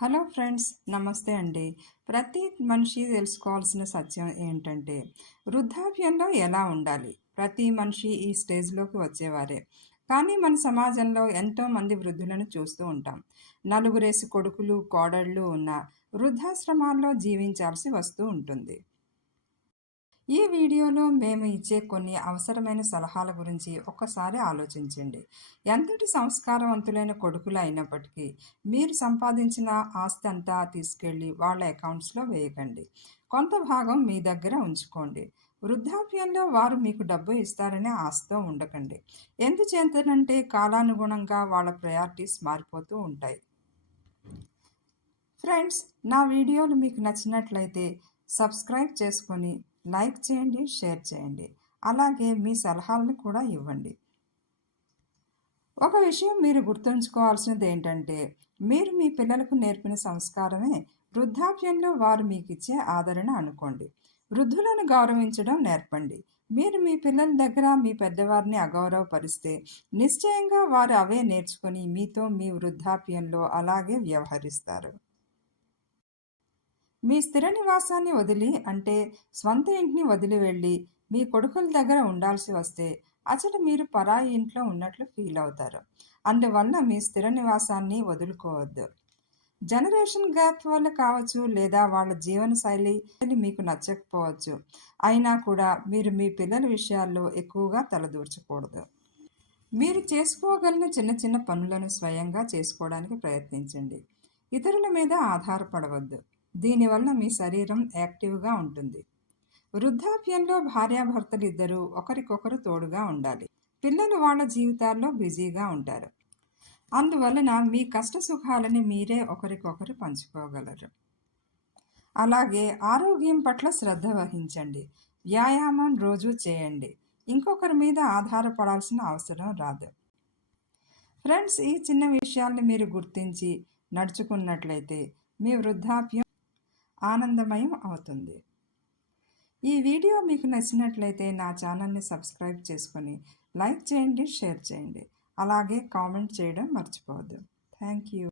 Hello friends, నమస్తే అండి. ప్రతి మనిషి తెలుసుకోవాల్సిన సత్యం ఏంటంటే వృద్ధాప్యంలో ఎలా ఉండాలి. ప్రతి మనిషి ఈ స్టేజ్లోకి వచ్చేవారే. కానీ మన సమాజంలో ఎంతోమంది వృద్ధులను చూస్తూ ఉంటాం. నలుగురేసి కొడుకులు కోడళ్ళు ఉన్న వృద్ధాశ్రమాల్లో జీవించాల్సి వస్తూ ఉంటుంది. ఈ వీడియోలో మేము ఇచ్చే కొన్ని అవసరమైన సలహాల గురించి ఒక్కసారి ఆలోచించండి. ఎంతటి సంస్కారవంతులైన కొడుకులు అయినప్పటికీ మీరు సంపాదించిన ఆస్తి అంతా తీసుకెళ్ళి వాళ్ళ అకౌంట్స్లో వేయకండి. కొంత భాగం మీ దగ్గర ఉంచుకోండి. వృద్ధాప్యంలో వారు మీకు డబ్బు ఇస్తారనే ఆశతో ఉండకండి. ఎందుచేతనంటే కాలానుగుణంగా వాళ్ళ ప్రయారిటీస్ మారిపోతూ ఉంటాయి. ఫ్రెండ్స్, నా వీడియోలు మీకు నచ్చినట్లయితే సబ్స్క్రైబ్ చేసుకొని లైక్ చేయండి, షేర్ చేయండి. అలాగే మీ సలహాలను కూడా ఇవ్వండి. ఒక విషయం మీరు గుర్తుంచుకోవాల్సినది ఏంటంటే మీరు మీ పిల్లలకు నేర్పిన సంస్కారమే వృద్ధాప్యంలో వారు మీకు ఇచ్చే ఆదరణ అనుకోండి. వృద్ధులను గౌరవించడం నేర్పండి. మీరు మీ పిల్లల దగ్గర మీ పెద్దవారిని అగౌరవపరిస్తే నిశ్చయంగా వారు అవే నేర్చుకొని మీతో మీ వృద్ధాప్యంలో అలాగే వ్యవహరిస్తారు. మీ స్థిర నివాసాన్ని వదిలి అంటే స్వంత ఇంటిని వదిలి వెళ్ళి మీ కొడుకుల దగ్గర ఉండాల్సి వస్తే అసలు మీరు పరాయి ఇంట్లో ఉన్నట్లు ఫీల్ అవుతారు. అందువల్ల మీ స్థిర నివాసాన్ని వదులుకోవద్దు. జనరేషన్ గ్యాప్ వల్ల కావచ్చు, లేదా వాళ్ళ జీవన శైలి మీకు నచ్చకపోవచ్చు. అయినా కూడా మీరు మీ పిల్లల విషయాల్లో ఎక్కువగా తలదూర్చకూడదు. మీరు చేసుకోగలిగిన చిన్న చిన్న పనులను స్వయంగా చేసుకోవడానికి ప్రయత్నించండి. ఇతరుల మీద ఆధారపడవద్దు. దీనివల్ల మీ శరీరం యాక్టివ్గా ఉంటుంది. వృద్ధాప్యంలో భార్యాభర్తలు ఇద్దరూ ఒకరికొకరు తోడుగా ఉండాలి. పిల్లలు వాళ్ళ జీవితాల్లో బిజీగా ఉంటారు. అందువలన మీ కష్ట సుఖాలని మీరే ఒకరికొకరు పంచుకోగలరు. అలాగే ఆరోగ్యం పట్ల శ్రద్ధ వహించండి. వ్యాయామం రోజు చేయండి. ఇంకొకరి మీద ఆధారపడాల్సిన అవసరం రాదు. ఫ్రెండ్స్, ఈ చిన్న విషయాల్ని మీరు గుర్తించి నడుచుకున్నట్లయితే మీ వృద్ధాప్యం ఆనందమయం అవుతుంది. ఈ వీడియో మీకు నచ్చినట్లయితే నా ఛానల్ని సబ్స్క్రైబ్ చేసుకొని లైక్ చేయండి, షేర్ చేయండి. అలాగే కామెంట్ చేయడం మర్చిపోవద్దు. Thank you.